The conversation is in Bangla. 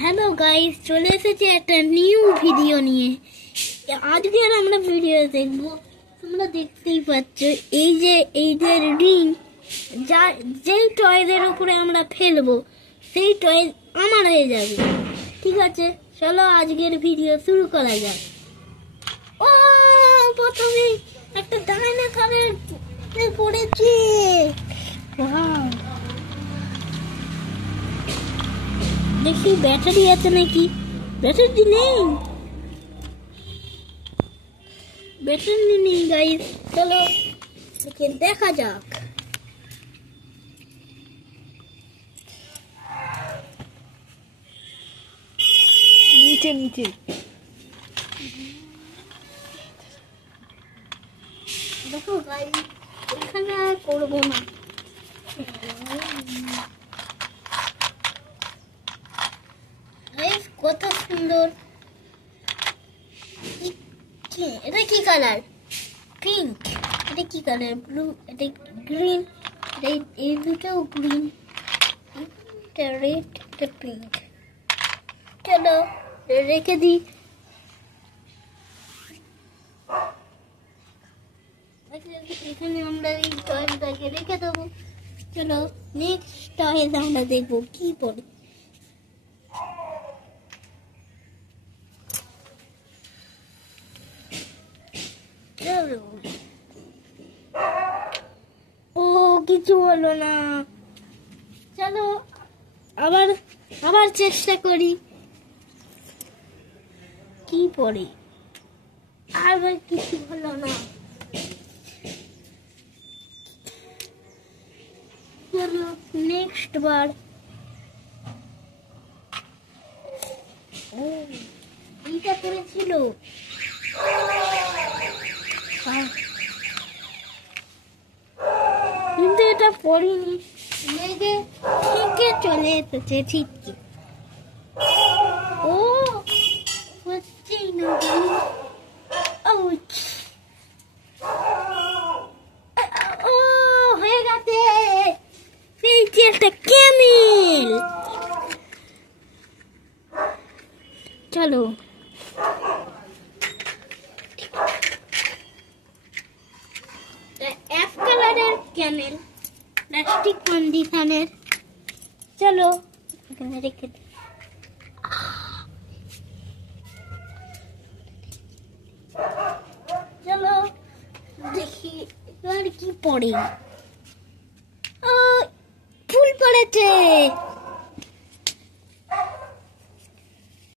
হ্যালো গাইস, চলে এসেছে একটা নিউ ভিডিও নিয়ে। আজকে আমরা ভিডিও দেখবো, তোমরা দেখতেই পাচ্ছ এই যে রিং, যেই টয়ের উপরে আমরা ফেলবো সেই টয় আমার হয়ে যাবে। ঠিক আছে, চলো আজকের ভিডিও শুরু করা যাক। ও প্রথমে একটা ডাইনোসরের পড়েছে। ওয়াও, দেখি ব্যাটারি আছে নাকি। ব্যাটারি নেই গাইস, চলো দেখা যাক। নিচে নিচে দেখো গাইস, এখানে আর করবো না। কত সুন্দর। এটা কি কালার? পিঙ্ক। এটা কি কালার? ব্লু। এটা গ্রিন। এই দুটোও গ্রিন। এটা রেড, এটা পিঙ্ক। চলো রেখে দিই। এখানে আমরা এই টয়টাকে রেখে দেবো। চলো নেক্সট টয় আমরা দেখবো কি পড়ে। ও কিছু হলো না। চলো আবার চেষ্টা করি কি পড়ে। আর কিছু হলো না। চলো নেক্সট বার। ও এইটা পড়েছিল। কিন্তু এটা পড়িনি, লেগে ঠিকই চলে এসেছে। ঠিকই। ও হচ্ছেই না। ও হয়ে গেছে। একটা ক্যামেল। চলো এক কালারের ক্যামেল, প্লাস্টিক কন্ডিশনের। চলো এখানে রেখে দিই। চলো দেখি এবার কি পড়ে। ফুল পড়েছে।